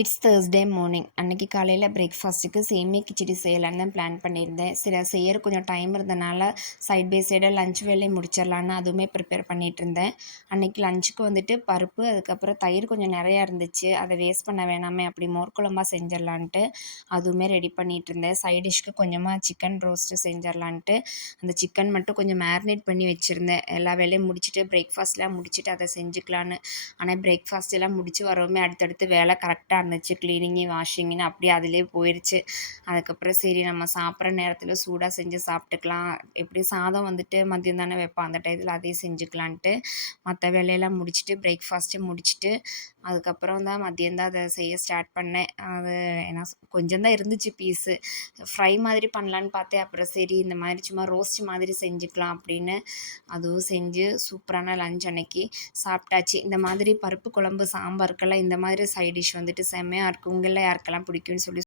It's Thursday morning. அன்னைக்கு காலையில் பிரேக்ஃபாஸ்ட்டுக்கு சேமியா கிச்சடி செய்யலான்னு தான் பிளான் பண்ணியிருந்தேன். செய்யற கொஞ்சம் டைம் இருந்தனால சைட் பை சைடாக லஞ்ச் வேலையை முடிச்சிடலான்னு அதுவுமே ப்ரிப்பேர் பண்ணிகிட்டு இருந்தேன். அன்னைக்கு லஞ்சுக்கு வந்துட்டு பருப்பு, அதுக்கப்புறம் தயிர் கொஞ்சம் நிறையா இருந்துச்சு, அதை வேஸ்ட் பண்ண வேணாமே அப்படி மோர் குழம்பா செஞ்சிடலான்ட்டு அதுவுமே ரெடி பண்ணிகிட்டு இருந்தேன். சைட் டிஷ்க்கு கொஞ்சமாக சிக்கன் ரோஸ்ட்டு செஞ்சிடலான்ட்டு அந்த சிக்கன் மட்டும் கொஞ்சம் மேரினேட் பண்ணி வச்சுருந்தேன். எல்லா வேலையும் முடிச்சுட்டு பிரேக்ஃபாஸ்ட்லாம் முடிச்சுட்டு அதை செஞ்சுக்கலான்னு. ஆனால் பிரேக்ஃபாஸ்ட் எல்லாம் முடிச்சு வரவுமே அடுத்தடுத்து வேலை கரெக்டாக இருந்துச்சு. க்ளீனிங்கு, வாஷிங்குன்னு அப்படியே அதிலே போயிடுச்சு. அதுக்கப்புறம் சரி நம்ம சாப்பிட்ற நேரத்தில் சூடாக செஞ்சு சாப்பிட்டுக்கலாம். எப்படி சாதம் வந்துட்டு மதியம் தானே வைப்போம், அந்த டயத்தில் அதையும் செஞ்சுக்கலான்ட்டு மற்ற வேலையெல்லாம் முடிச்சுட்டு பிரேக்ஃபாஸ்ட்டு முடிச்சுட்டு அதுக்கப்புறம் தான் மதியம் தான் அதை செய்ய ஸ்டார்ட் பண்ணேன். அது ஏன்னா கொஞ்சம் தான் இருந்துச்சு பீஸு. ஃப்ரை மாதிரி பண்ணலான்னு பார்த்தேன். அப்புறம் சரி இந்த மாதிரி சும்மா ரோஸ்ட் மாதிரி செஞ்சுக்கலாம் அப்படின்னு அதுவும் செஞ்சு சூப்பரான லஞ்ச் அன்னைக்கு சாப்பிட்டாச்சு. இந்த மாதிரி பருப்பு குழம்பு, சாம்பாருக்கெல்லாம் இந்த மாதிரி சைட் டிஷ் வந்துட்டு செம்மையாக இருக்கும். உங்களில் யாருக்கெல்லாம் பிடிக்கும்னு சொல்லி